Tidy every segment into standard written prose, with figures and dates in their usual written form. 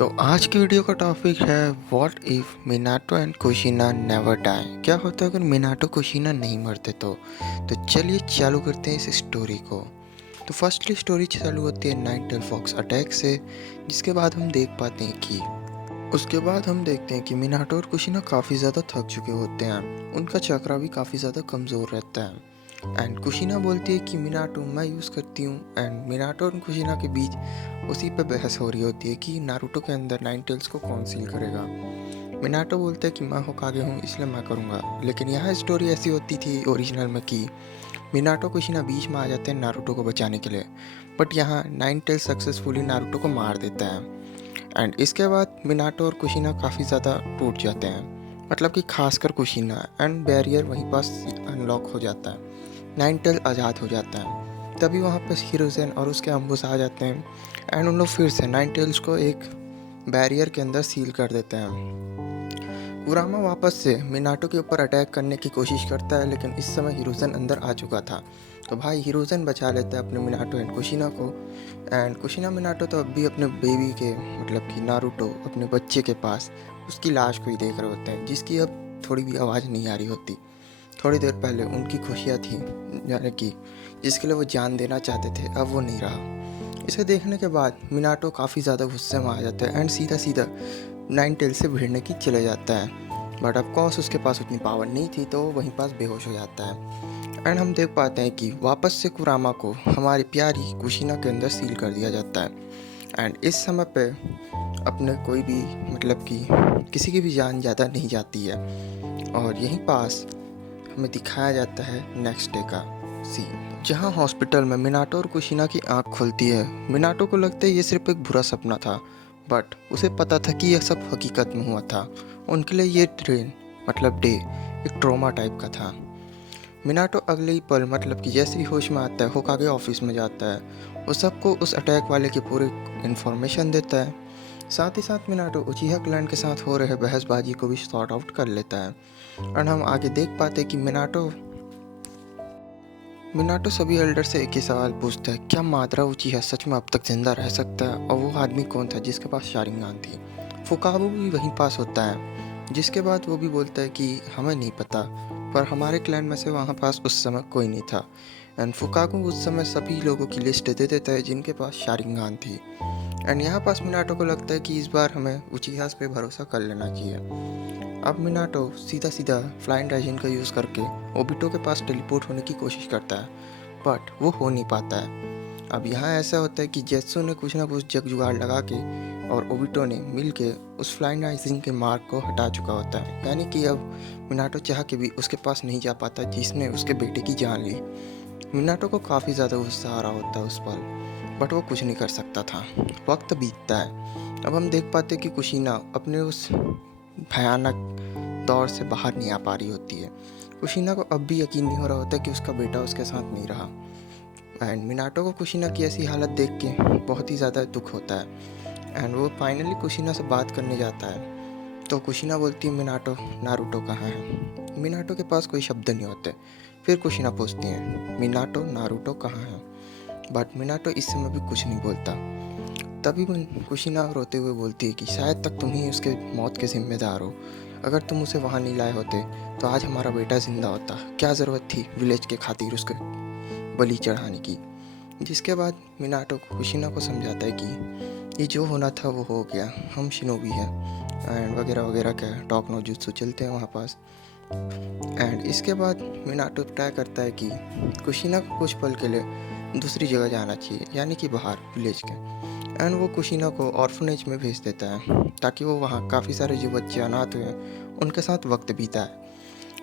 तो आज की वीडियो का टॉपिक है what if Minato and Kushina never die. क्या होता अगर मिनाटो कुशिना नहीं मरते तो चलिए चालू करते हैं इस स्टोरी को। तो फर्स्टली स्टोरी चालू होती है नाइन टेल फॉक्स अटैक से, जिसके बाद हम देख पाते हैं कि उसके बाद हम देखते हैं कि मिनाटो और कुशिना काफ़ी ज़्यादा थक चुके होते हैं। उनका चक्रा भी काफ़ी ज़्यादा कमज़ोर रहता है। एंड कुशिना बोलती है कि मिनाटो मैं यूज़ करती हूँ। एंड मिनाटो और कुशिना के बीच उसी पे बहस हो रही होती है कि नारुतो के अंदर नाइन टेल्स को कौन सील करेगा। मिनाटो बोलता है कि मैं होकागे हूँ इसलिए मैं करूँगा। लेकिन यहाँ स्टोरी ऐसी होती थी ओरिजिनल में कि मिनाटो कुशिना बीच में आ जाते हैं नारुतो को बचाने के लिए, बट यहाँ नाइन टेल्स सक्सेसफुली नारुतो को मार देता है। एंड इसके बाद मिनाटो और कुशिना काफ़ी ज़्यादा टूट जाते हैं, मतलब कि खासकर कुशिना। एंड बैरियर वहीं पास अनलॉक हो जाता है, नाइन टेल आज़ाद हो जाता है। तभी वहाँ पर हिरोज़न और उसके अम्बुस आ जाते हैं एंड उन लोग फिर से नाइन टेल्स को एक बैरियर के अंदर सील कर देते हैं। कुरामा वापस से मिनाटो के ऊपर अटैक करने की कोशिश करता है, लेकिन इस समय हिरोज़न अंदर आ चुका था। तो भाई हिरोज़न बचा लेता है अपने मिनाटो एंड कुशिना को। एंड कुशिना मिनाटो तो अब भी अपने बेबी के, मतलब कि नारुतो अपने बच्चे के पास उसकी लाश को ही देख रहे होते हैं, जिसकी अब थोड़ी भी आवाज़ नहीं आ रही होती। थोड़ी देर पहले उनकी खुशियाँ थी, यानी कि जिसके लिए वो जान देना चाहते थे, अब वो नहीं रहा। इसे देखने के बाद मिनाटो काफ़ी ज़्यादा गुस्से में आ जाता है एंड सीधा सीधा नाइन टेल से भिड़ने की चले जाता है। बट ऑफ कोर्स उसके पास उतनी पावर नहीं थी, तो वो वहीं पास बेहोश हो जाता है। एंड हम देख पाते हैं कि वापस से कुरामा को हमारी प्यारी कुशिना के अंदर सील कर दिया जाता है। एंड इस समय पे अपने कोई भी, मतलब कि किसी की भी जान ज़्यादा नहीं जाती है। और यहीं पास हमें दिखाया जाता है नेक्स्ट डे का सीन, जहां हॉस्पिटल में मिनाटो और कुशिना की आंख खुलती है। मिनाटो को लगता है ये सिर्फ एक बुरा सपना था, बट उसे पता था कि यह सब हकीकत में हुआ था। उनके लिए ये ट्रेन, मतलब डे, एक ट्रॉमा टाइप का था। मिनाटो अगले ही पल, मतलब कि जैसे ही होश में आता है, होकागे ऑफिस में जाता है। वो सबको उस अटैक वाले की पूरी इन्फॉर्मेशन देता है। साथ ही साथ मिनाटो उचिहा क्लैन के साथ हो रहे बहसबाजी को भी सॉर्ट आउट कर लेता है। और हम आगे देख पाते हैं कि मिनाटो मिनाटो सभी एल्डर से एक ही सवाल पूछता है, क्या मादरा उचिहा सच में अब तक जिंदा रह सकता है, और वो आदमी कौन था जिसके पास शारिंगान थी। फुकाबू भी वहीं पास होता है, जिसके बाद वो भी बोलता है कि हमें नहीं पता, पर हमारे क्लैन में से वहाँ पास उस समय कोई नहीं था। एंड फुकाकू उस समय सभी लोगों की लिस्ट दे देता है जिनके पास शारिंगान थी। एंड यहाँ पास मिनाटो को लगता है कि इस बार हमें उचिहास पे भरोसा कर लेना चाहिए। अब मिनाटो सीधा सीधा फ्लाइंग ड्रैगन का यूज़ करके ओबिटो के पास टेलीपोर्ट होने की कोशिश करता है, बट वो हो नहीं पाता है। अब यहाँ ऐसा होता है कि जेत्सु ने कुछ ना कुछ जग जुगाड़ लगा के और ओबिटो ने मिल के उस फ्लाइंग ड्रैगन के मार्क को हटा चुका होता है, यानी कि अब मिनाटो चाह के भी उसके पास नहीं जा पाता जिसने उसके बेटे की जान ली। मिनाटो को काफ़ी ज़्यादा गुस्सा आ रहा होता है उस पल, बट वो कुछ नहीं कर सकता था। वक्त बीतता है। अब हम देख पाते कि कुशिना अपने उस भयानक दौर से बाहर नहीं आ पा रही होती है। कुशिना को अब भी यकीन नहीं हो रहा होता कि उसका बेटा उसके साथ नहीं रहा। एंड मिनाटो को कुशिना की ऐसी हालत देख के बहुत ही ज़्यादा दुख होता है। एंड वो फाइनली कुशिना से बात करने जाता है। तो कुशिना बोलती है, मिनाटो नारुतो कहाँ है। मिनाटो के पास कोई शब्द नहीं होते। फिर कुशिना पूछती है, मिनाटो नारुतो कहाँ है। बट मिनाटो इस समय भी कुछ नहीं बोलता। तभी कुशिना रोते हुए बोलती है कि शायद तक तुम ही उसके मौत के जिम्मेदार हो। अगर तुम उसे वहाँ नहीं लाए होते तो आज हमारा बेटा जिंदा होता। क्या ज़रूरत थी विलेज के खातिर उसके बलि चढ़ाने की। जिसके बाद मिनाटो कुशिना को समझाता है कि ये जो होना था वो हो गया, हम शिनोबी हैं। एंड वगैरह वगैरह का टॉक नो जुत्सु चलते हैं वहाँ पास। एंड इसके बाद मिनाटो ट्राई करता है कि कुशिना को कुछ पल के लिए दूसरी जगह जाना चाहिए, यानी कि बाहर विलेज के। एंड वो कुशिना को ऑर्फनेज में भेज देता है, ताकि वो वहाँ काफ़ी सारे जो बच्चे अनाथ हुए उनके साथ वक्त बीता है।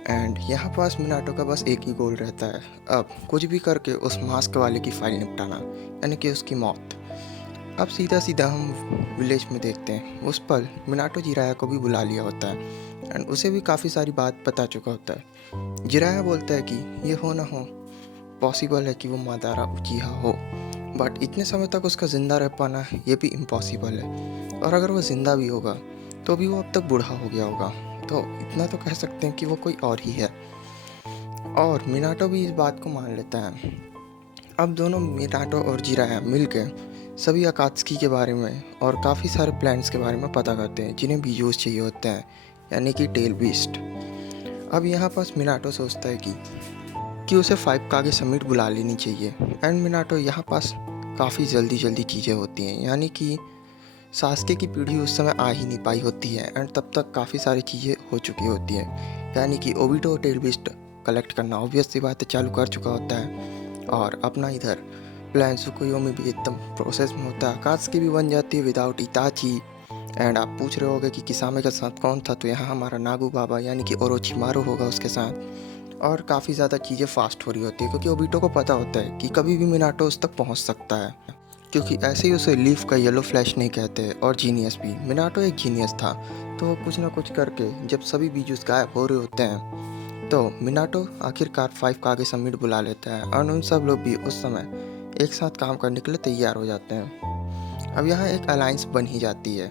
एंड यहाँ पास मिनाटो का बस एक ही गोल रहता है, अब कुछ भी करके उस मास्क वाले की फाइल निपटाना, यानी कि उसकी मौत। अब सीधा सीधा हम विलेज में देखते हैं, उस पल मिनाटो जिराया को भी बुला लिया होता है। एंड उसे भी काफ़ी सारी बात पता चुका होता है। जिराया बोलता है कि ये हो ना हो, पॉसिबल है कि वो मादारा उचिहा हो, बट इतने समय तक उसका ज़िंदा रह पाना ये भी इम्पॉसिबल है। और अगर वो ज़िंदा भी होगा तो भी वो अब तक बूढ़ा हो गया होगा। तो इतना तो कह सकते हैं कि वो कोई और ही है। और मिनाटो भी इस बात को मान लेता है। अब दोनों मिनाटो और जिराया मिलकर सभी अकात्सुकी के बारे में और काफ़ी सारे प्लांट्स के बारे में पता करते हैं जिन्हें बीजोस चाहिए होते हैं, यानी कि टेल बीस्ट। अब यहाँ पास मिनाटो सोचता है कि उसे 5 कागे समिट बुला लेनी चाहिए। एंड मिनाटो यहाँ पास काफ़ी जल्दी जल्दी चीज़ें होती हैं, यानी कि सास्के की पीढ़ी उस समय आ ही नहीं पाई होती है एंड तब तक काफ़ी सारी चीज़ें हो चुकी होती हैं, यानी कि ओबिटो टेल बीस्ट कलेक्ट करना ऑब्वियस सी बात है चालू कर चुका होता है। और अपना इधर प्लान सुकुयोमी भी एकदम प्रोसेस में होता है, अकात्सुकी भी बन जाती है विदाउट इताची। एंड आप पूछ रहे होगे कि किसामे के साथ कौन था, तो यहाँ हमारा नागू बाबा यानी कि ओरोचिमारू होगा उसके साथ। और काफ़ी ज़्यादा चीज़ें फास्ट हो रही होती है क्योंकि ओबिटो को पता होता है कि कभी भी मिनाटो उस तक पहुँच सकता है, क्योंकि ऐसे ही उसे लीफ का येलो फ्लैश नहीं कहते। और जीनियस भी, मिनाटो एक जीनियस था, तो वो कुछ ना कुछ करके जब सभी बीजूस गायब हो रहे होते हैं तो मिनाटो आखिरकार 5 कागे समिट बुला लेता है और उन सब लोग भी उस समय एक साथ काम करने के लिए तैयार हो जाते हैं। अब यहाँ एक अलायंस बन ही जाती है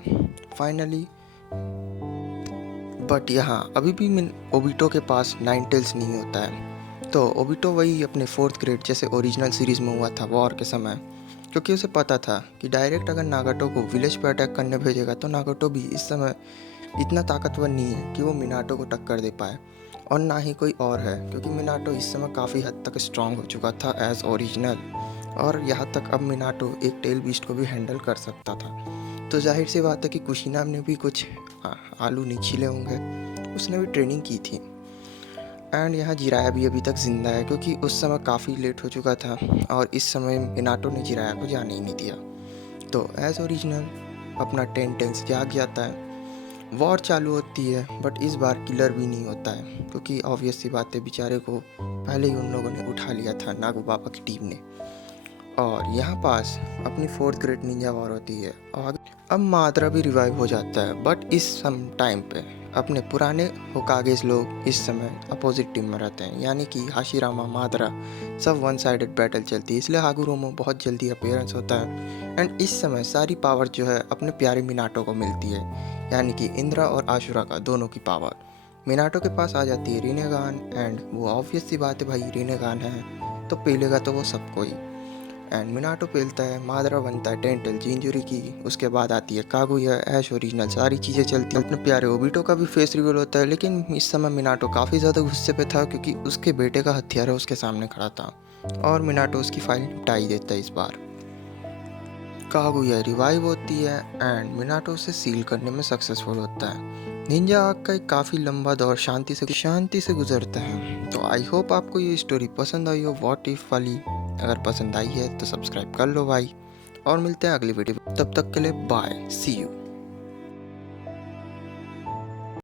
फाइनली। बट यहाँ अभी भी ओबिटो के पास 9 टेल्स नहीं होता है, तो ओबिटो वही अपने 4th ग्रेड जैसे ओरिजिनल सीरीज में हुआ था वॉर के समय, क्योंकि उसे पता था कि डायरेक्ट अगर नागाटो को विलेज पर अटैक करने भेजेगा तो नागाटो भी इस समय इतना ताकतवर नहीं है कि वो मिनाटो को टक्कर दे पाए, और ना ही कोई और है, क्योंकि मिनाटो इस समय काफ़ी हद तक स्ट्रांग हो चुका था एज ओरिजिनल। और यहाँ तक अब मिनाटो एक टेल बीस्ट को भी हैंडल कर सकता था। तो जाहिर सी बात है कि कुशिना ने भी कुछ आलू नहीं छीले होंगे, उसने भी ट्रेनिंग की थी। एंड यहाँ जिराया भी अभी तक ज़िंदा है क्योंकि उस समय काफ़ी लेट हो चुका था और इस समय मिनाटो ने जिराया को जाने ही नहीं दिया। तो एज ओरिजिनल अपना 10 टेल्स जाग जाता है, वॉर चालू होती है। बट इस बार किलर भी नहीं होता है क्योंकि ऑब्वियस सी बात है बेचारे को पहले ही उन लोगों ने उठा लिया था नागू बाबा की टीम ने। और यहाँ पास अपनी 4th ग्रेड निंजा वॉर होती है और अब माद्रा भी रिवाइव हो जाता है। बट इस सम टाइम पे अपने पुराने होकागेस लोग इस समय अपोजिट टीम में रहते हैं, यानी कि हाशिरामा माद्रा सब 1 साइडेड बैटल चलती है, इसलिए हागुरोमो बहुत जल्दी अपीयरेंस होता है। एंड इस समय सारी पावर जो है अपने प्यारे मिनाटो को मिलती है, यानी कि इंद्रा और आशुरा का दोनों की पावर मिनाटो के पास आ जाती है रिनेगान। एंड वो ऑब्वियस सी बात है भाई, रिनेगान है तो पेलेगा तो वो सबको ही। एंड मिनाटो पेलता है, मादरा बनता है टेंटल जिंजुरी की, उसके बाद आती है कागुया, ऐश ओरिजिनल, सारी चीज़ें चलती हैं। अपने प्यारे ओबिटो का भी फेस रिवील होता है, लेकिन इस समय मिनाटो काफ़ी ज़्यादा गुस्से पे था क्योंकि उसके बेटे का हथियार उसके सामने खड़ा था और मिनाटो उसकी फाइल निपटा ही देता है। इस बार कागुया रिवाइव होती है एंड मिनाटो उसे सील करने में सक्सेसफुल होता है। निंजा आर्क का एक काफ़ी लंबा दौर शांति से गुजरता है। तो आई होप आपको ये स्टोरी पसंद आई हो, व्हाट इफ वाली। अगर पसंद आई है तो सब्सक्राइब कर लो भाई, और मिलते हैं अगली वीडियो। तब तक के लिए बाय, सी यू।